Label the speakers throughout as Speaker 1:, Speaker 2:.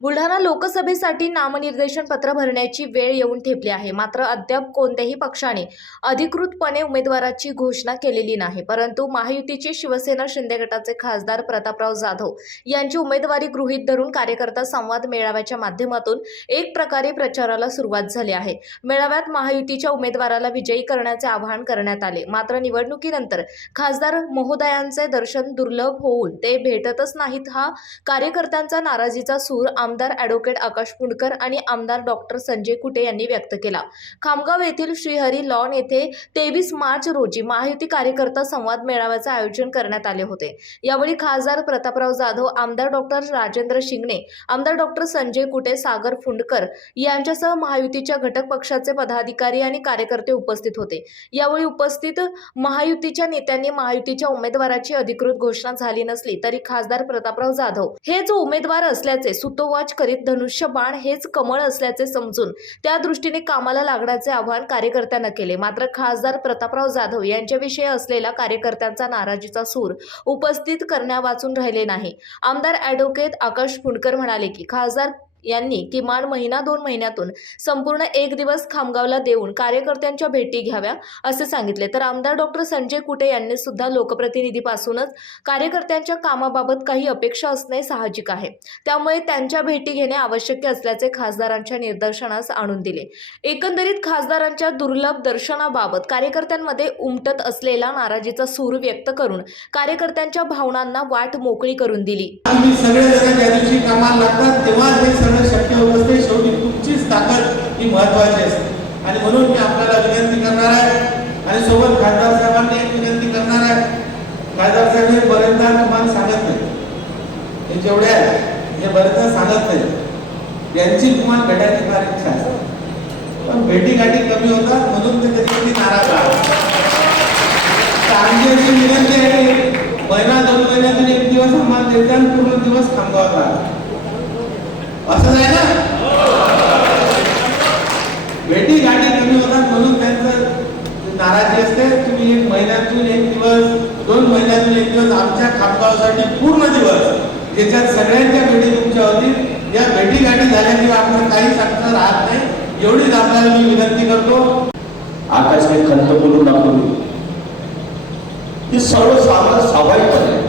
Speaker 1: बुलढाणा लोकसभेसाठी नामनिर्देशन पत्र भरण्याची वेळ येऊन ठेपली आहे. मात्र अद्याप कोणत्याही पक्षाने अधिकृतपणे उमेदवाराची घोषणा केलेली नाही. परंतु महायुतीचे शिवसेना शिंदे गटाचे खासदार प्रतापराव जाधव यांची उमेदवारी गृहीत धरून कार्यकर्ता संवाद मेळाव्याच्या माध्यमातून एक प्रकारे प्रचाराला सुरुवात झाली आहे. मेळाव्यात महायुतीच्या उमेदवाराला विजयी करण्याचे आवाहन करण्यात आले. मात्र निवडणुकीनंतर खासदार महोदयांचे दर्शन दुर्लभ होऊन ते भेटतच नाहीत. हा कार्यकर्त्यांचा नाराजीचा सूर आमदार ॲडव्होकेट आकाश पुणकर आणि आमदार डॉक्टर संजय कुटे यांनी व्यक्त केला. खामगाव येथील श्रीहरी लॉन येथे तेवीस मार्च रोजी महायुती कार्यकर्ता संवाद मेळाव्याचे आयोजन करण्यात आले होते. यावेळी खासदार प्रतापराव जाधव आमदार डॉक्टर राजेंद्र शिंगणे आमदार डॉक्टर संजय कुटे सागर फुंडकर यांच्यासह महायुतीच्या घटक पक्षाचे पदाधिकारी आणि कार्यकर्ते उपस्थित होते. यावेळी उपस्थित महायुतीच्या नेत्यांनी महायुतीच्या उमेदवाराची अधिकृत घोषणा झाली नसली तरी खासदार प्रतापराव जाधव हे जो उमेदवार असल्याचे सुतोवा सुतोवाच करीत धनुष्य बाण हेच कमळ असल्याचे समजून त्या दृष्टीने कामाला लागण्याचे आव्हान कार्यकर्त्यांना केले. मात्र खासदार प्रतापराव जाधव यांच्याविषयी असलेला कार्यकर्त्यांचा नाराजीचा सूर उपस्थित करण्या वाचून राहिले नाही. आमदार ॲडव्होकेट आकाश फुंडकर म्हणाले की खासदार यांनी किमान महिना दोन महिन्यातून संपूर्ण एक दिवस खामगावला देऊन कार्यकर्त्यांच्या भेटी घ्याव्या असे सांगितले. तर आमदार डॉक्टर संजय कुटे यांनी सुद्धा लोकप्रतिनिधीपासूनच कार्यकर्त्यांच्या कामाबाबत काही अपेक्षा असणे साहजिक आहे. त्यामुळे त्यांच्या भेटी घेणे आवश्यक असल्याचे खासदारांच्या निदर्शनास आणून दिले. एकंदरीत खासदारांच्या दुर्लभ दर्शनाबाबत कार्यकर्त्यांमध्ये उमटत असलेला नाराजीचा सूर व्यक्त करून कार्यकर्त्यांच्या भावनांना वाट मोकळी करून दिली.
Speaker 2: आणि म्हणून मी आपल्याला विनंती करणार आहे. आणि सोबत खासदार साहेबांनी एक विनंती करणार आहे. खासदार साहेब हे बरेचदा तुम्हाला सांगत नाही. हे जेवढे आहेत हे बरेचदा सांगत नाही. त्यांची तुम्हाला भेटायची फार इच्छा असते पण भेटी गाठी कमी होतात म्हणून ते कधी कधी नाराज राहतात आमची अशी विनंती आहे महिना दोन महिन्यातून एक दिवस आम्हाला देतात आणि पूर्ण दिवस थांबवावा लागला. असं आहे ना? भेटी गाठी कमी होतात म्हणून त्यांचं नाराजी असते. तुम्ही एक महिन्यातून एक दिवस दोन महिन्यातून एक दिवस आमच्या खामगावसाठी पूर्ण दिवस ज्याच्यात सगळ्यांच्या भेटी तुमच्या होतील. या भेटी गाठी झाल्याशिवाय आपलं काही सांगता राहत नाही. एवढीच आपल्याला मी विनंती करतो.
Speaker 3: आकाशने खंत बोलून दाखवली ही सर्व स्वाभाविक आहे.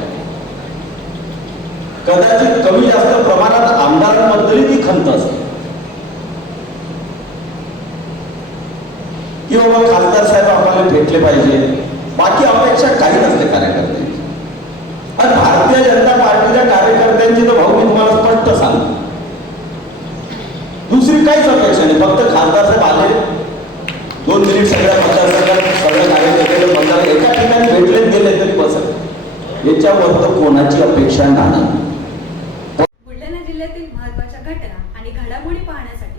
Speaker 3: कदाचित कमी जास्त प्रमाणात आमदारांबद्दलही ती खंत असते. की बाबा खासदार साहेब आम्हाला भेटले पाहिजे. बाकी अपेक्षा काही नसते कार्यकर्ते. आणि भारतीय जनता पार्टीच्या कार्यकर्त्यांची तर भाऊ मी तुम्हाला स्पष्ट सांगतो. दुसरी काहीच अपेक्षा नाही. फक्त खासदार साहेब आले. दोन मिनिट सगळ्या मतदारसंघात सगळ्या कार्यकर्त्याला मतदार एका ठिकाणी भेटले गेले तरी बसत याच्यावर तर कोणाची अपेक्षा नाही.
Speaker 4: बुलढाणा जिल्ह्यातील महत्त्वाच्या घटना आणि घडामोडी पाहण्यासाठी